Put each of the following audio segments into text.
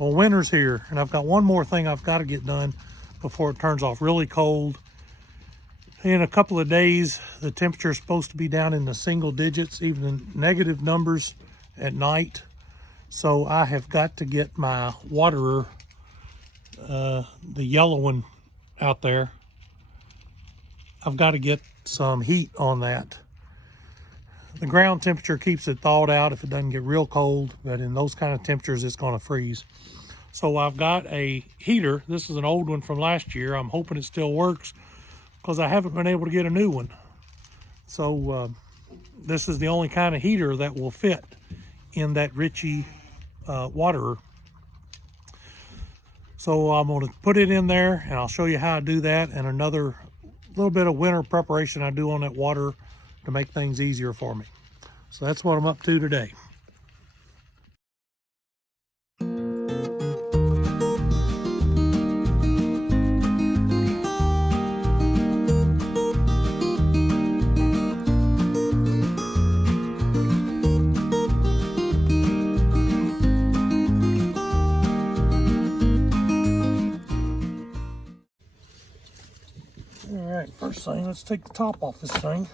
Well, winter's here, and I've got one more thing I've got to get done before it turns off really cold. In a couple of days, the temperature is supposed to be down in the single digits, even in negative numbers at night. So I have got to get my waterer, the yellow one out there. I've got to get some heat on that. The ground temperature keeps it thawed out if it doesn't get real cold, but in those kind of temperatures, it's going to freeze. So I've got a heater. This is an old one from last year. I'm hoping it still works because I haven't been able to get a new one. So this is the only kind of heater that will fit in that Ritchie waterer. So I'm going to put it in there, and I'll show you how I do that, and another little bit of winter preparation I do on that water to make things easier for me. So that's what I'm up to today. All right, first thing, let's take the top off this thing.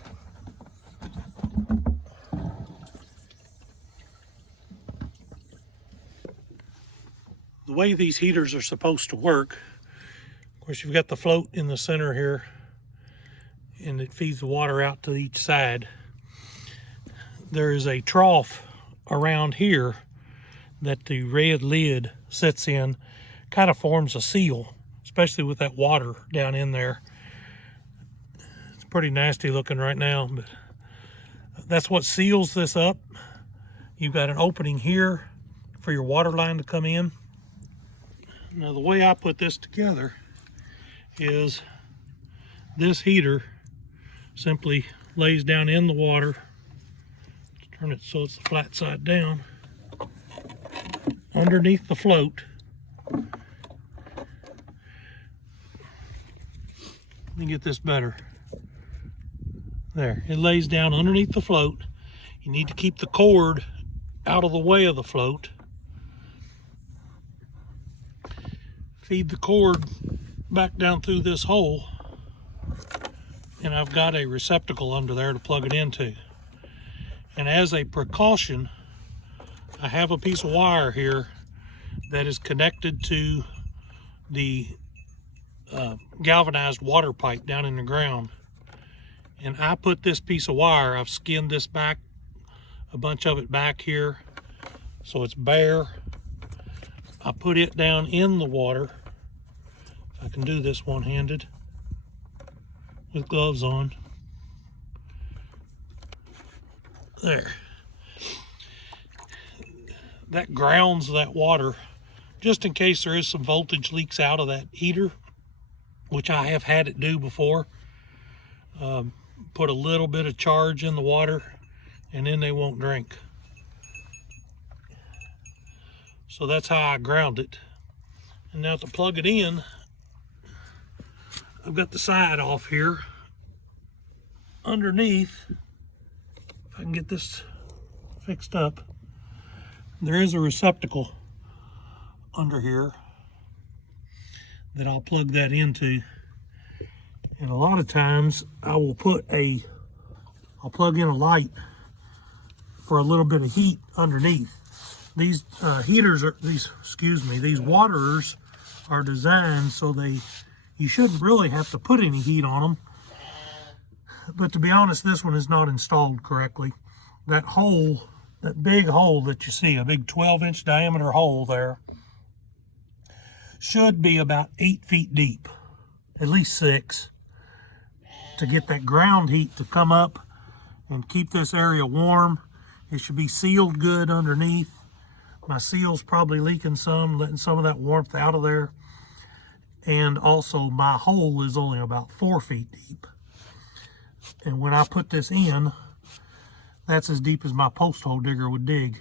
The way these heaters are supposed to work, of course, you've got the float in the center here, and it feeds the water out to each side. There is a trough around here that the red lid sits in, kind of forms a seal, especially with that water down in there. It's pretty nasty looking right now, but that's what seals this up. You've got an opening here for your water line to come in. Now the way I put this together is this heater simply lays down in the water. Turn it so it's the flat side down. Underneath the float. Let me get this better. There, it lays down underneath the float. You need to keep the cord out of the way of the float. Feed the cord back down through this hole, and I've got a receptacle under there to plug it into. And as a precaution, I have a piece of wire here that is connected to the galvanized water pipe down in the ground. And I put this piece of wire, I've skinned this back, a bunch of it back here, so it's bare. I put it down in the water. I can do this one-handed with gloves on. There. That grounds that water just in case there is some voltage leaks out of that heater, which I have had it do before. Put a little bit of charge in the water and then they won't drink. So that's how I ground it. And now to plug it in, I've got the side off here. Underneath, if I can get this fixed up, there is a receptacle under here that I'll plug that into. And a lot of times I will plug in a light for a little bit of heat underneath. These these waterers are designed so you shouldn't really have to put any heat on them. But to be honest, this one is not installed correctly. That hole, that big hole that you see, a big 12-inch diameter hole there, should be about 8 feet deep, at least 6, to get that ground heat to come up and keep this area warm. It should be sealed good underneath. My seal's probably leaking some, letting some of that warmth out of there. And also my hole is only about 4 feet deep. And when I put this in, that's as deep as my post hole digger would dig.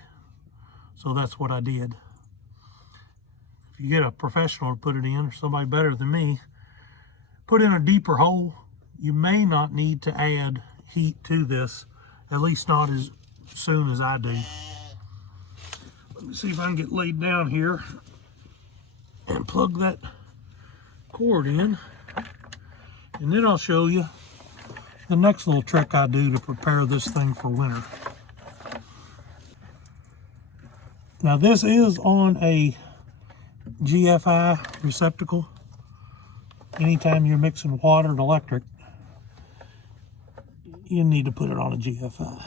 So that's what I did. If you get a professional to put it in, or somebody better than me, put in a deeper hole. You may not need to add heat to this, at least not as soon as I do. Let me see if I can get laid down here and plug that cord in, and then I'll show you the next little trick I do to prepare this thing for winter. Now this is on a GFI receptacle. Anytime you're mixing water and electric, you need to put it on a GFI.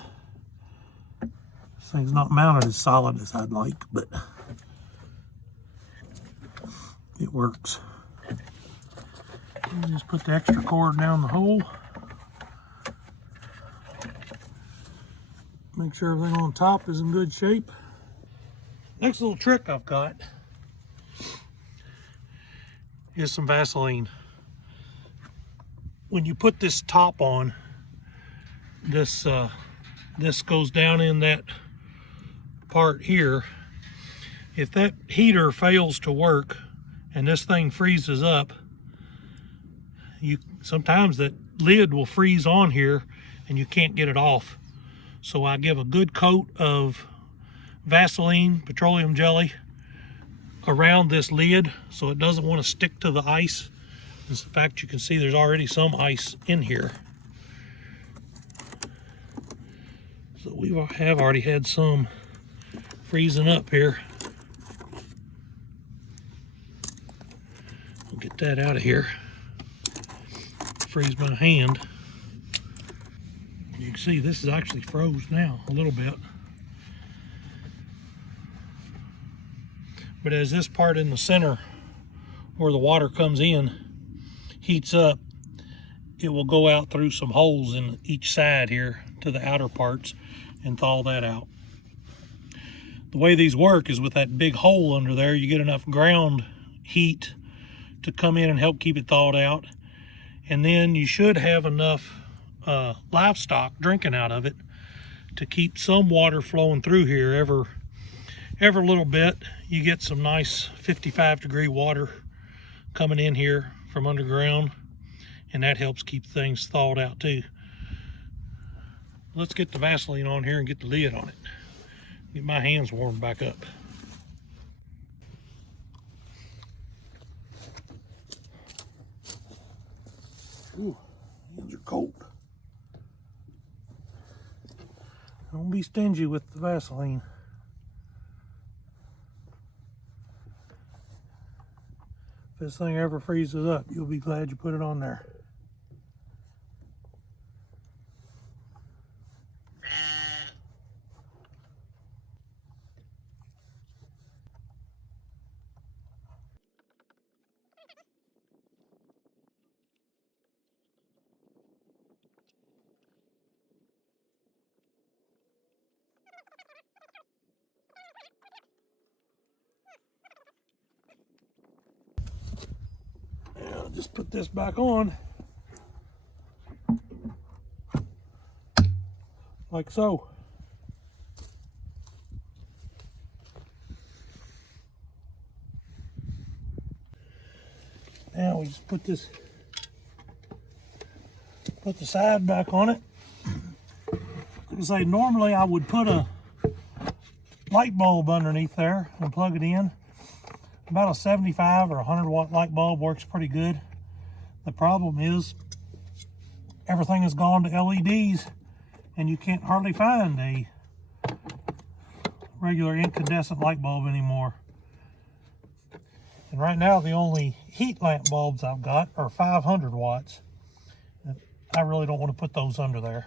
This thing's not mounted as solid as I'd like, but it works. You just put the extra cord down the hole. Make sure everything on top is in good shape. Next little trick I've got is some Vaseline. When you put this top on, this goes down in that part here. If that heater fails to work and this thing freezes up, sometimes that lid will freeze on here and you can't get it off. So I give a good coat of Vaseline petroleum jelly around this lid so it doesn't want to stick to the ice. In fact, you can see there's already some ice in here. So we have already had some freezing up here. I'll get that out of here. Freeze my hand. You can see this is actually froze now a little bit. But as this part in the center where the water comes in heats up, it will go out through some holes in each side here to the outer parts and thaw that out. The way these work is with that big hole under there, you get enough ground heat to come in and help keep it thawed out. And then you should have enough livestock drinking out of it to keep some water flowing through here every little bit. You get some nice 55-degree water coming in here from underground, and that helps keep things thawed out too. Let's get the Vaseline on here and get the lid on it. Get my hands warmed back up. Ooh, hands are cold. Don't be stingy with the Vaseline. If this thing ever freezes up, you'll be glad you put it on there. Now just put this back on, like so. Now we just put the side back on it. Like I say, normally I would put a light bulb underneath there and plug it in. About a 75 or 100 watt light bulb works pretty good. The problem is everything has gone to LEDs and you can't hardly find a regular incandescent light bulb anymore. And right now the only heat lamp bulbs I've got are 500 watts. And I really don't want to put those under there.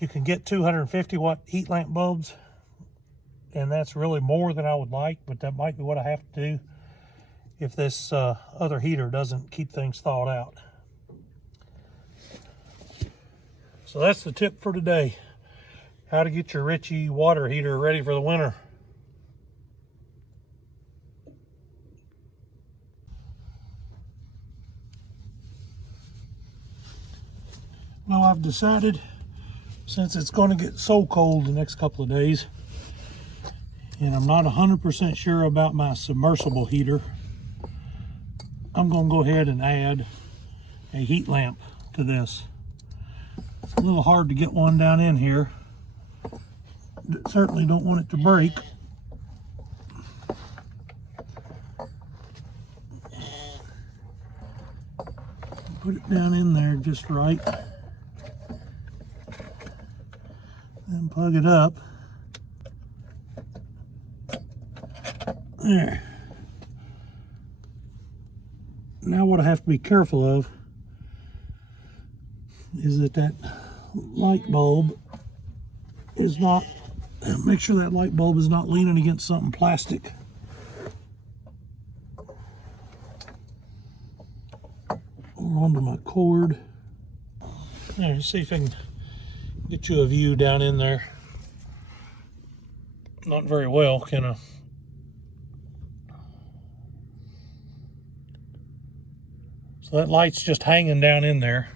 You can get 250 watt heat lamp bulbs, and that's really more than I would like, but that might be what I have to do if this other heater doesn't keep things thawed out. So that's the tip for today. How to get your Ritchie water heater ready for the winter. Well, I've decided, since it's going to get so cold the next couple of days, and I'm not 100% sure about my submersible heater, I'm going to go ahead and add a heat lamp to this. It's a little hard to get one down in here. Certainly don't want it to break. Put it down in there just right. And plug it up. There. Now what I have to be careful of is that light bulb is not, make sure that light bulb is not leaning against something plastic. Or onto my cord. There, see if I can get you a view down in there. Not very well, can I? So that light's just hanging down in there.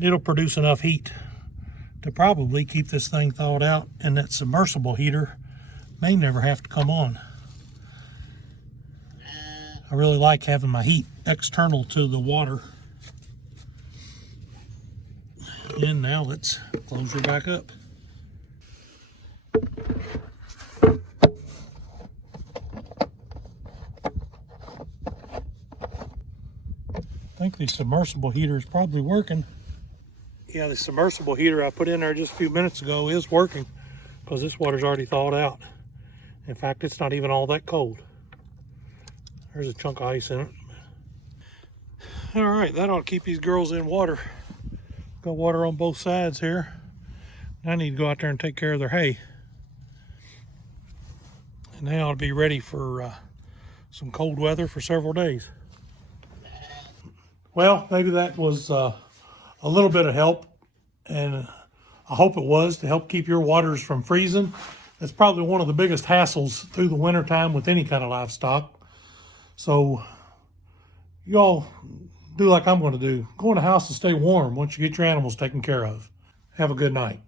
It'll produce enough heat to probably keep this thing thawed out, and that submersible heater may never have to come on. I really like having my heat external to the water. And now let's close her back up. I think the submersible heater is probably working. Yeah, the submersible heater I put in there just a few minutes ago is working because this water's already thawed out. In fact, it's not even all that cold. There's a chunk of ice in it. All right, that ought to keep these girls in water. Got water on both sides here. I need to go out there and take care of their hay. And they ought to be ready for some cold weather for several days. Well, maybe that was a little bit of help, and I hope it was, to help keep your waters from freezing. That's probably one of the biggest hassles through the wintertime with any kind of livestock. So y'all do like I'm going to do. Go in the house and stay warm once you get your animals taken care of. Have a good night.